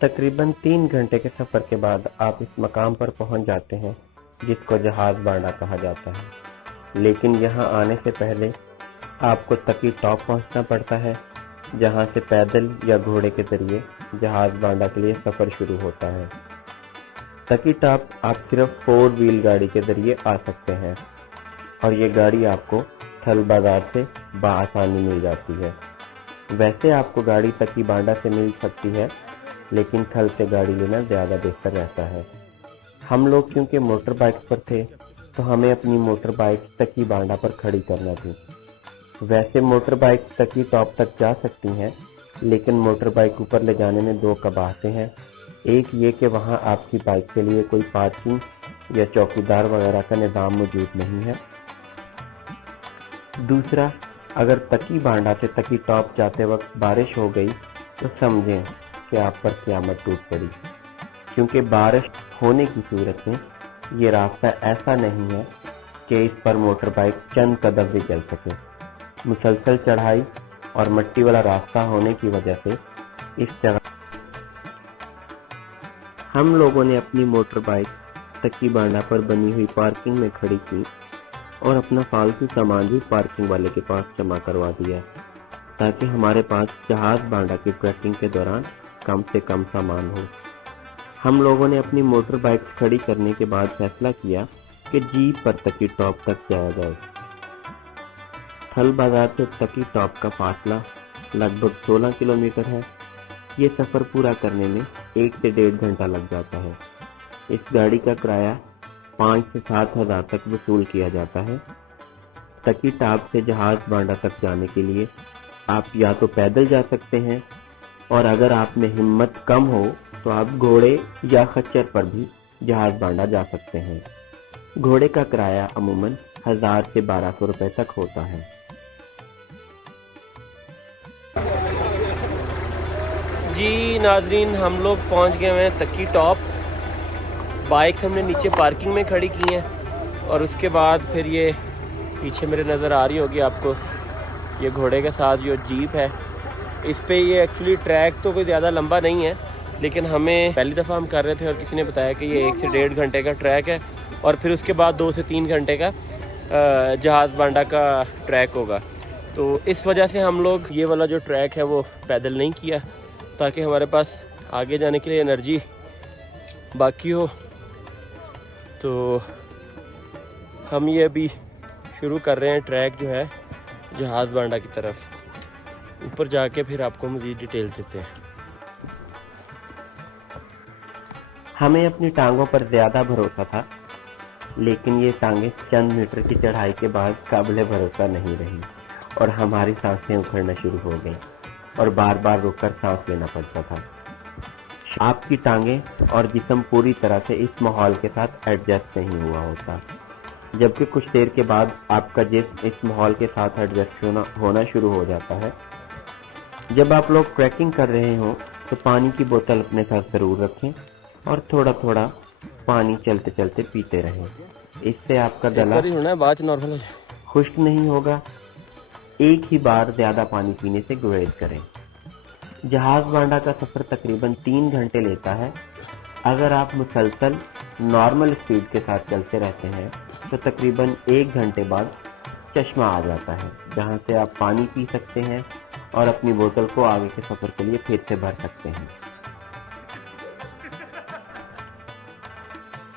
تقریباً 3 گھنٹے کے سفر کے بعد آپ اس مقام پر پہنچ جاتے ہیں جس کو جہاز بانڈا کہا جاتا ہے، لیکن یہاں آنے سے پہلے آپ کو تکی ٹاپ پہنچنا پڑتا ہے، جہاں سے پیدل یا گھوڑے کے ذریعے جہاز بانڈا کے لیے سفر شروع ہوتا ہے۔ تکی ٹاپ آپ صرف 4 ویل گاڑی کے ذریعے آ سکتے ہیں اور یہ گاڑی آپ کو تھل بازار سے بآسانی مل جاتی ہے۔ ویسے آپ کو گاڑی تکی بانڈا سے مل سکتی ہے، لیکن تھل سے گاڑی لینا زیادہ بہتر رہتا ہے۔ ہم لوگ کیونکہ موٹر بائک پر تھے تو ہمیں اپنی موٹر بائک تکی بانڈا پر کھڑی کرنا تھی۔ ویسے موٹر بائک تکی ٹاپ تک جا سکتی ہیں، لیکن موٹر بائک اوپر لے جانے میں 2 قباحتیں ہیں۔ ایک یہ کہ وہاں آپ کی بائک کے لیے کوئی پارکنگ یا چوکیدار وغیرہ کا نظام موجود نہیں ہے۔ دوسرا، اگر تکی بانڈا سے تکی ٹاپ جاتے وقت بارش ہو گئی تو سمجھیں کہ آپ پر قیامت ٹوٹ پڑی، کیونکہ بارش ہونے کی صورت میں یہ راستہ ایسا نہیں ہے کہ اس پر موٹر بائک چند قدم بھی چل سکے۔ مسلسل چڑھائی اور مٹی والا راستہ ہونے کی وجہ سے اس جگہ ہم لوگوں نے اپنی موٹر بائک تکی بانڈا پر بنی ہوئی پارکنگ میں کھڑی کی اور اپنا فالتو سامان بھی پارکنگ والے کے پاس جمع کروا دیا، تاکہ ہمارے پاس جہاز بانڈا کی ٹریکنگ کے دوران کم سے کم سامان ہو۔ ہم لوگوں نے اپنی موٹر بائک کھڑی کرنے کے بعد فیصلہ کیا کہ جیپ پر تکی ٹاپ تک جایا جائے۔ تھل بازار سے تکی ٹاپ کا فاصلہ لگ بھگ 16 کلومیٹر ہے۔ یہ سفر پورا کرنے میں 1 سے 1.5 گھنٹہ لگ جاتا ہے۔ اس گاڑی کا کرایہ 5 سے 7 ہزار تک وصول کیا جاتا ہے۔ تکی ٹاپ سے جہاز بانڈا تک جانے کے لیے آپ یا تو پیدل جا سکتے ہیں، اور اگر آپ میں ہمت کم ہو تو آپ گھوڑے یا خچر پر بھی جہاز بانڈا جا سکتے ہیں۔ گھوڑے کا کرایہ عموماً 1000 سے 1200 روپے تک ہوتا ہے۔ جی ناظرین، ہم لوگ پہنچ گئے ہیں تکی ٹاپ۔ بائک ہم نے نیچے پارکنگ میں کھڑی کی ہیں، اور اس کے بعد پھر یہ پیچھے میرے نظر آ رہی ہوگی آپ کو، یہ گھوڑے کے ساتھ جو جیپ ہے، اس پہ یہ ایکچولی ٹریک تو کوئی زیادہ لمبا نہیں ہے، لیکن ہمیں پہلی دفعہ ہم کر رہے تھے اور کسی نے بتایا کہ یہ 1 سے 1.5 گھنٹے کا ٹریک ہے، اور پھر اس کے بعد 2 سے 3 گھنٹے کا جہاز بانڈا کا ٹریک ہوگا۔ تو اس وجہ سے ہم لوگ یہ والا جو ٹریک ہے وہ پیدل نہیں کیا، تاکہ ہمارے پاس آگے جانے کے لیے انرجی باقی ہو۔ تو ہم یہ ابھی شروع کر رہے ہیں ٹریک جو ہے جہاز بانڈا کی طرف۔ اوپر جا کے پھر آپ کو مزید ڈیٹیل دیتے ہیں۔ ہمیں اپنی ٹانگوں پر زیادہ بھروسہ تھا، لیکن یہ ٹانگیں چند میٹر کی چڑھائی کے بعد قابل بھروسہ نہیں رہی اور ہماری سانسیں اکھڑنا شروع ہو گئیں اور بار بار رک کر سانس لینا پڑتا تھا۔ آپ کی ٹانگیں اور جسم پوری طرح سے اس ماحول کے ساتھ ایڈجسٹ نہیں ہوا ہوتا، جبکہ کچھ دیر کے بعد آپ کا جسم اس ماحول کے ساتھ ایڈجسٹ ہونا شروع ہو جاتا ہے۔ جب آپ لوگ ٹریکنگ کر رہے ہوں تو پانی کی بوتل اپنے ساتھ ضرور رکھیں اور تھوڑا تھوڑا پانی چلتے چلتے پیتے رہیں۔ اس سے آپ کا گلا خشک نہیں ہوگا۔ ایک ہی بار زیادہ پانی پینے سے گریز کریں۔ جہاز بانڈا کا سفر تقریباً 3 گھنٹے لیتا ہے۔ اگر آپ مسلسل نارمل اسپیڈ کے ساتھ چلتے رہتے ہیں تو تقریباً 1 گھنٹے بعد چشمہ آ جاتا ہے، جہاں سے آپ پانی پی سکتے ہیں اور اپنی بوتل کو آگے کے سفر کے لیے پھر سے بھر سکتے ہیں۔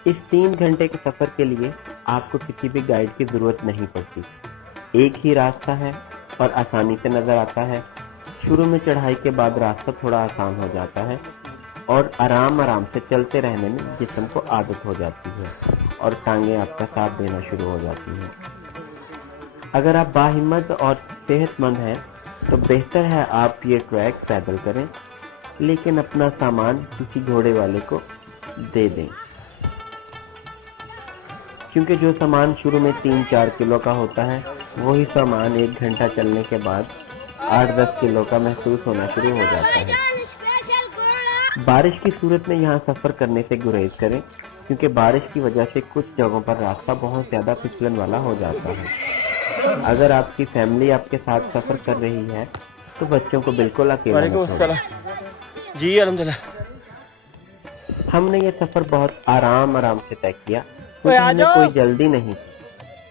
اس 3 گھنٹے کے سفر کے لیے آپ کو کسی بھی گائیڈ کی ضرورت نہیں پڑتی۔ ایک ہی راستہ ہے اور آسانی سے نظر آتا ہے۔ شروع میں چڑھائی کے بعد راستہ تھوڑا آسان ہو جاتا ہے اور آرام سے چلتے رہنے میں جسم کو عادت ہو جاتی ہے اور ٹانگیں آپ کا ساتھ دینا شروع ہو جاتی ہیں۔ اگر آپ باہمت اور صحت مند ہیں تو بہتر ہے آپ یہ ٹریک پیدل کریں، لیکن اپنا سامان کسی گھوڑے والے کو دے دیں، کیونکہ جو سامان شروع میں 3-4 کلو کا ہوتا ہے وہی سامان 1 گھنٹہ چلنے کے بعد 8-10 کلو کا محسوس ہونا شروع ہو جاتا ہے۔ بارش کی صورت میں یہاں سفر کرنے سے گریز کریں، کیونکہ بارش کی وجہ سے کچھ جگہوں پر راستہ بہت زیادہ پھسلن والا ہو جاتا ہے۔ اگر آپ کی فیملی آپ کے ساتھ سفر کر رہی ہے تو بچوں کو بالکل اکیلا وعلیکم نہ چھوڑیں۔ السلام۔ جی الحمدللہ ہم نے یہ سفر بہت آرام سے طے کیا کیونکہ ہمیں کوئی جلدی نہیں.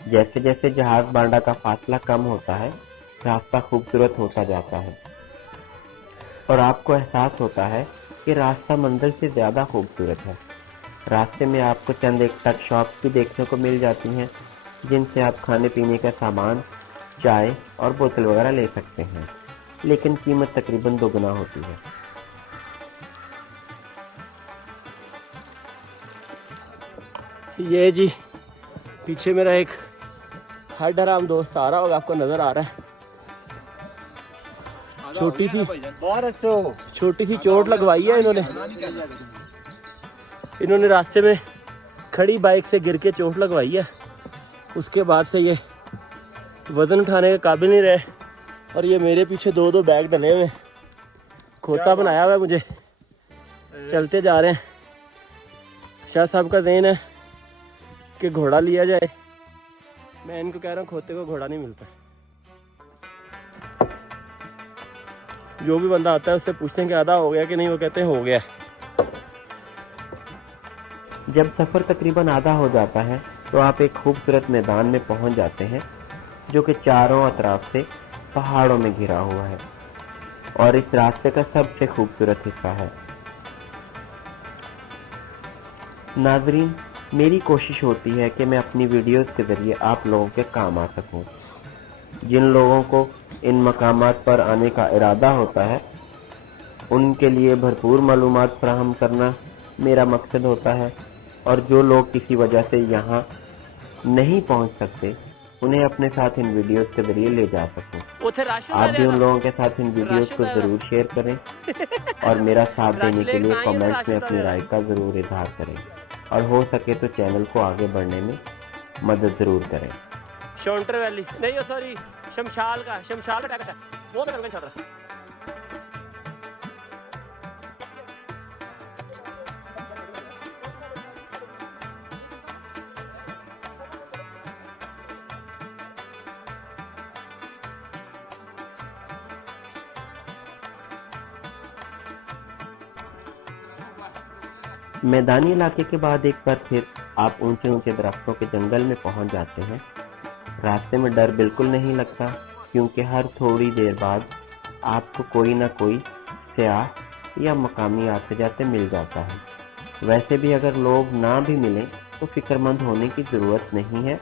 جیسے جیسے جہاز بانڈا کا فاصلہ کم ہوتا ہے راستہ خوبصورت ہوتا جاتا ہے اور آپ کو احساس ہوتا ہے کہ راستہ منزل سے زیادہ خوبصورت ہے. راستے میں آپ کو چند ایک ٹک شاپس بھی دیکھنے کو مل جاتی ہیں جن سے آپ کھانے پینے کا سامان، چائے اور بوتل وغیرہ لے سکتے ہیں، لیکن قیمت تقریباً 2 گنا ہوتی ہے. یہ جی پیچھے میرا ایک ہر ڈرام دوست آ رہا ہوگا، آپ کو نظر آ رہا ہے. چھوٹی سی چوٹ لگوائی ہے انہوں نے راستے میں کھڑی بائک سے گر کے چوٹ لگوائی ہے. اس کے بعد سے یہ وزن اٹھانے کے قابل نہیں رہے اور یہ میرے پیچھے 2 بیگ ڈلے ہوئے، کھوتا بنایا ہوا ہے مجھے. چلتے جا رہے ہیں. شاہ صاحب کا ذہن ہے کہ گھوڑا لیا جائے، میں ان کو کہہ رہا ہوں کھوتے کو گھوڑا نہیں ملتا. جو بھی بندہ آتا ہے اس سے پوچھتے ہیں کہ آدھا ہو گیا کہ نہیں، وہ کہتے ہیں ہو گیا. جب سفر تقریباً آدھا ہو جاتا ہے تو آپ ایک خوبصورت میدان میں پہنچ جاتے ہیں جو کہ چاروں اطراف سے پہاڑوں میں گھرا ہوا ہے اور اس راستے کا سب سے خوبصورت حصہ ہے. ناظرین، میری کوشش ہوتی ہے کہ میں اپنی ویڈیوز کے ذریعے آپ لوگوں کے کام آ سکوں. جن لوگوں کو ان مقامات پر آنے کا ارادہ ہوتا ہے ان کے لیے بھرپور معلومات فراہم کرنا میرا مقصد ہوتا ہے، اور جو لوگ کسی وجہ سے یہاں نہیں پہنچ سکتے انہیں اپنے ساتھ ان ویڈیوز کے ذریعے لے جا سکوں. آپ بھی ان لوگوں کے ساتھ ان ویڈیوز کو ضرور شیئر کریں اور میرا ساتھ دینے کے لیے کامنٹس میں اپنی رائے کا ضرور اظہار کریں، اور ہو سکے تو چینل کو آگے بڑھنے میں مدد ضرور کریں. شونٹر ویلی نہیں، سوری شمشال کا ٹیکس ہے وہ تو چل رہا. میدانی علاقے کے بعد ایک بار پھر آپ اونچے اونچے درختوں کے جنگل میں پہنچ جاتے ہیں. راستے میں ڈر بالکل نہیں لگتا کیونکہ ہر تھوڑی دیر بعد آپ کو کوئی نہ کوئی سیاح یا مقامی آتے جاتے مل جاتا ہے. ویسے بھی اگر لوگ نہ بھی ملیں تو فکر مند ہونے کی ضرورت نہیں ہے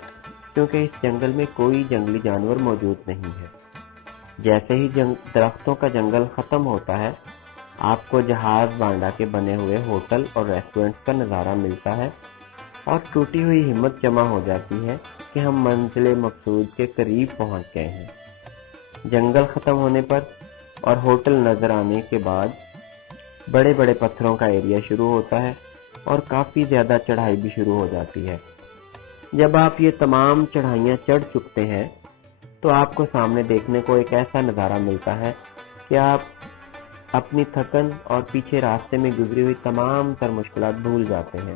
کیونکہ اس جنگل میں کوئی جنگلی جانور موجود نہیں ہے. جیسے ہی درختوں کا جنگل ختم ہوتا ہے آپ کو جہاز بانڈا کے بنے ہوئے ہوٹل اور ریسٹورنٹس کا نظارہ ملتا ہے اور ٹوٹی ہوئی ہمت جمع ہو جاتی ہے کہ ہم منزل مقصود کے قریب پہنچ گئے ہیں. جنگل ختم ہونے پر اور ہوٹل نظر آنے کے بعد بڑے بڑے پتھروں کا ایریا شروع ہوتا ہے اور کافی زیادہ چڑھائی بھی شروع ہو جاتی ہے. جب آپ یہ تمام چڑھائیاں چڑھ چکتے ہیں تو آپ کو سامنے دیکھنے کو ایک ایسا نظارہ ملتا ہے کہ آپ اپنی تھکن اور پیچھے راستے میں گزری ہوئی تمام تر مشکلات بھول جاتے ہیں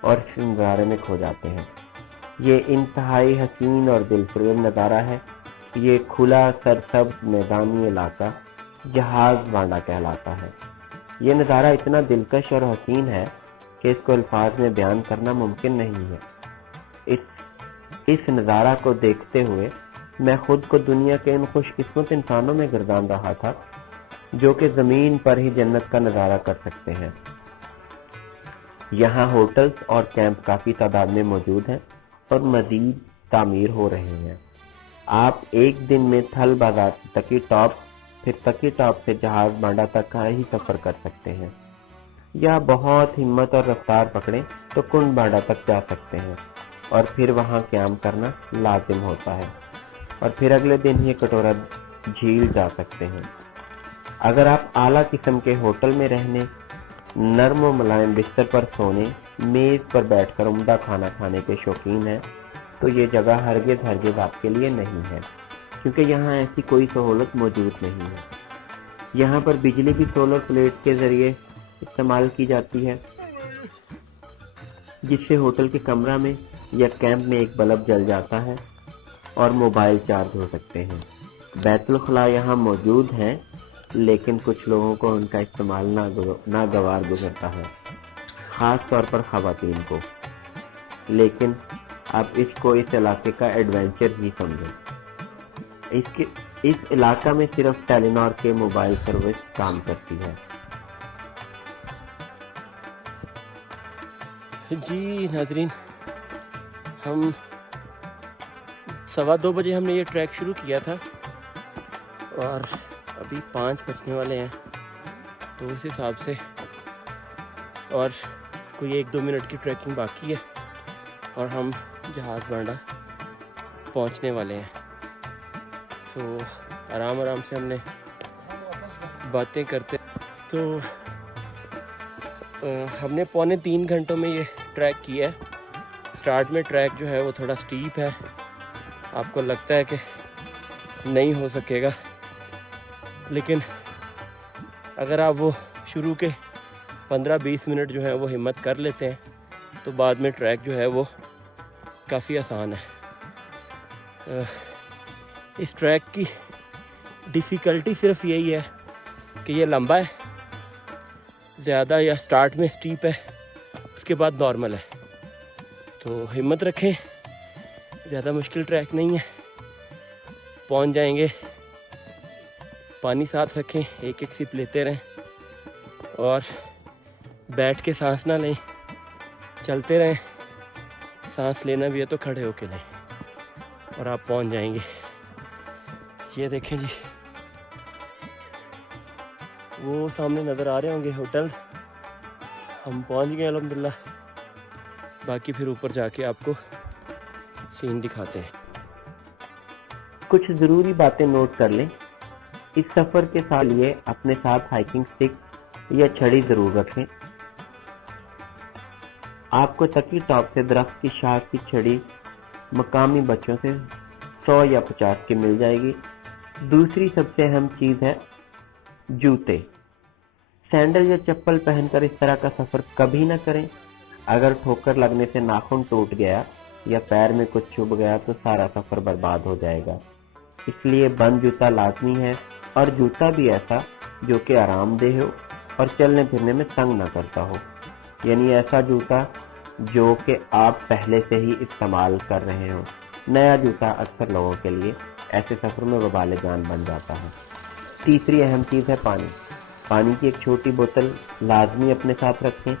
اور اس نظارے میں کھو جاتے ہیں. یہ انتہائی حسین اور دلفریب نظارہ ہے. یہ کھلا سرسبز میدانی علاقہ جہاز بانڈا کہلاتا ہے. یہ نظارہ اتنا دلکش اور حسین ہے کہ اس کو الفاظ میں بیان کرنا ممکن نہیں ہے. اس نظارہ کو دیکھتے ہوئے میں خود کو دنیا کے ان خوش قسمت انسانوں میں گردان رہا تھا جو کہ زمین پر ہی جنت کا نظارہ کر سکتے ہیں. یہاں ہوٹلز اور کیمپ کافی تعداد میں موجود ہیں اور مزید تعمیر ہو رہے ہیں. آپ ایک دن میں تھل بازار سے تکی ٹاپ، پھر تکی ٹاپ سے جہاز بانڈا تک کا ہی سفر کر سکتے ہیں، یا بہت ہمت اور رفتار پکڑیں تو کنڈ بانڈا تک جا سکتے ہیں اور پھر وہاں قیام کرنا لازم ہوتا ہے، اور پھر اگلے دن ہی کٹورا جھیل جا سکتے ہیں. اگر آپ اعلیٰ قسم کے ہوٹل میں رہنے، نرم و ملائم بستر پر سونے، میز پر بیٹھ کر عمدہ کھانا کھانے کے شوقین ہیں تو یہ جگہ ہرگز آپ کے لیے نہیں ہے، کیونکہ یہاں ایسی کوئی سہولت موجود نہیں ہے. یہاں پر بجلی بھی سولر پلیٹ کے ذریعے استعمال کی جاتی ہے جس سے ہوٹل کے کمرہ میں یا کیمپ میں ایک بلب جل جاتا ہے اور موبائل چارج ہو سکتے ہیں. بیت الخلاء یہاں موجود ہیں لیکن کچھ لوگوں کو ان کا استعمال ناگوار گزرتا ہے. خاص طور پر خواتین کو، لیکن اب اس کو اس علاقے کا ایڈونچر ہی سمجھیں۔ اس علاقہ میں صرف ٹیلینور کے موبائل سروس کام کرتی ہے۔ جی ناظرین، ہم 2:15 بجے ہم نے یہ ٹریک شروع کیا تھا اور ابھی 5 بجنے والے ہیں، تو اس حساب سے اور کوئی 1-2 منٹ کی ٹریکنگ باقی ہے اور ہم جہاز بانڈا پہنچنے والے ہیں۔ تو آرام آرام سے ہم نے باتیں کرتے، تو ہم نے 2.25 گھنٹوں میں یہ ٹریک کیا ہے۔ سٹارٹ میں ٹریک جو ہے وہ تھوڑا سٹیپ ہے، آپ کو لگتا ہے کہ نہیں ہو سکے گا، لیکن اگر آپ وہ شروع کے 15-20 منٹ جو ہے وہ ہمت کر لیتے ہیں تو بعد میں ٹریک جو ہے وہ کافی آسان ہے۔ اس ٹریک کی ڈیفیکلٹی صرف یہی ہے کہ یہ لمبا ہے زیادہ، یا سٹارٹ میں سٹیپ ہے، اس کے بعد نارمل ہے، تو ہمت رکھیں، زیادہ مشکل ٹریک نہیں ہے، پہنچ جائیں گے۔ پانی ساتھ رکھیں، ایک سپ لیتے رہیں اور بیٹھ کے سانس نہ لیں، چلتے رہیں، سانس لینا بھی ہے تو کھڑے ہو کے لیں اور آپ پہنچ جائیں گے۔ یہ دیکھیں جی، وہ سامنے نظر آ رہے ہوں گے ہوٹل، ہم پہنچ گئے الحمدللہ، باقی پھر اوپر جا کے آپ کو سین دکھاتے ہیں۔ کچھ ضروری باتیں نوٹ کر لیں۔ اس سفر کے ساتھ لیے اپنے ساتھ ہائکنگ سٹک یا چھڑی ضرور رکھیں۔ آپ کو تکی ٹاپ سے درخت کی شاخ کی چھڑی مقامی بچوں سے 100 یا 50 کی مل جائے گی۔ دوسری سب سے اہم چیز ہے جوتے۔ سینڈل یا چپل پہن کر اس طرح کا سفر کبھی نہ کریں۔ اگر ٹھوکر لگنے سے ناخن ٹوٹ گیا یا پیر میں کچھ چبھ گیا تو سارا سفر برباد ہو جائے گا۔ اس لیے بند جوتا لازمی ہے، اور جوتا بھی ایسا جو کہ آرام دہ ہو اور چلنے پھرنے میں تنگ نہ کرتا ہو، یعنی ایسا جوتا جو کہ آپ پہلے سے ہی استعمال کر رہے ہوں۔ نیا جوتا اکثر لوگوں کے لیے ایسے سفر میں وبال جان بن جاتا ہے۔ تیسری اہم چیز ہے پانی۔ پانی کی ایک چھوٹی بوتل لازمی اپنے ساتھ رکھیں۔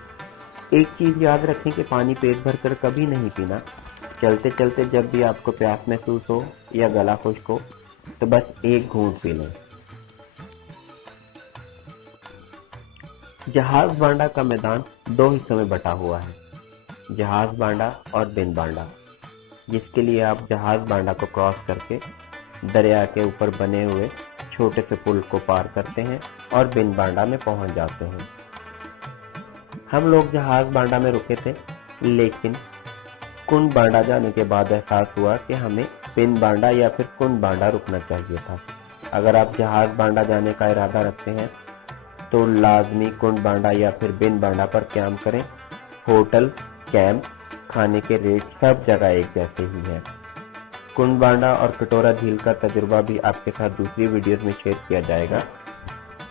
ایک چیز یاد رکھیں کہ پانی پیٹ بھر کر کبھی نہیں پینا۔ چلتے چلتے جب بھی آپ کو پیاس محسوس ہو یا گلا خشک ہو تو بس ایک گھونٹ پی لیں۔ جہاز بانڈا کا میدان 2 حصوں میں بٹا ہوا ہے، جہاز بانڈا اور بن بانڈا، جس کے لیے آپ جہاز بانڈا کو کراس کر کے دریا کے اوپر بنے ہوئے چھوٹے سے پل کو پار کرتے ہیں اور بن بانڈا میں پہنچ جاتے ہیں۔ ہم لوگ جہاز بانڈا میں رکے تھے، لیکن کن بانڈا جانے کے بعد احساس ہوا کہ ہمیں بن بانڈا یا پھر کن بانڈا رکنا چاہیے تھا۔ اگر آپ جہاز بانڈا جانے کا ارادہ رکھتے ہیں تو لازمی کن بانڈا یا پھر بن بانڈا پر قیام کریں۔ ہوٹل، کیمپ، کھانے کے ریٹ سب جگہ ایک جیسے ہی ہیں۔ کن بانڈا اور کٹورا جھیل کا تجربہ بھی آپ کے ساتھ دوسری ویڈیوز میں شیئر کیا جائے گا۔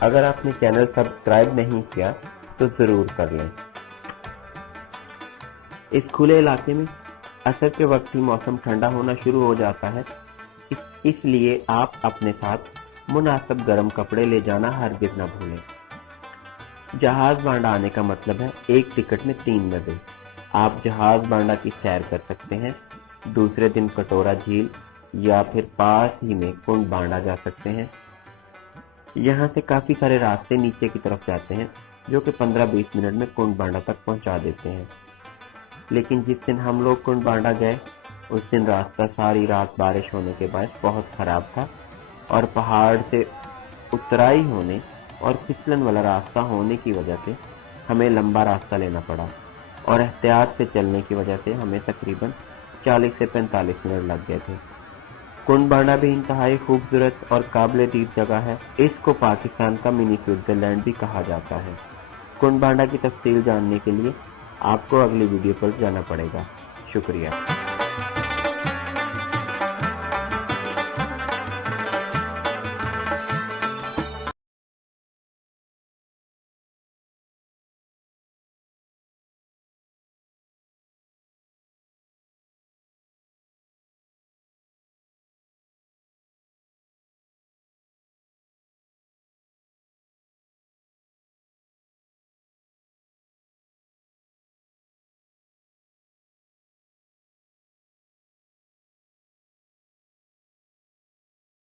اگر آپ نے چینل سبسکرائب نہیں کیا تو ضرور کر لیں۔ اس کھلے علاقے میں عصر کے وقت ہی موسم ٹھنڈا ہونا شروع ہو جاتا ہے، اس لیے آپ اپنے ساتھ مناسب گرم کپڑے لے جانا ہرگز نہ بھولیں۔ جہاز بانڈا آنے کا مطلب ہے ایک ٹکٹ میں 3 مزے۔ آپ جہاز بانڈا کی سیر کر سکتے ہیں، دوسرے دن کٹورا جھیل یا پھر پاس ہی میں کنڈ بانڈا جا سکتے ہیں۔ یہاں سے کافی سارے راستے نیچے کی طرف جاتے ہیں جو کہ 15-20 منٹ میں کنڈ بانڈا تک پہنچا دیتے ہیں، لیکن جس دن ہم لوگ کنڈ بانڈا گئے اس دن راستہ ساری رات بارش ہونے کے باعث بہت خراب تھا، اور پہاڑ سے اترائی ہونے اور پھسلن والا راستہ ہونے کی وجہ سے ہمیں لمبا راستہ لینا پڑا، اور احتیاط سے چلنے کی وجہ سے ہمیں تقریباً 40 سے 45 منٹ لگ گئے تھے۔ کنڈ بانڈا بھی انتہائی خوبصورت اور قابل دید جگہ ہے۔ اس کو پاکستان کا منی سوئٹزرلینڈ بھی کہا جاتا ہے۔ کنڈ بانڈا کی تفصیل جاننے کے لیے آپ کو اگلی ویڈیو پر جانا پڑے گا۔ شکریہ۔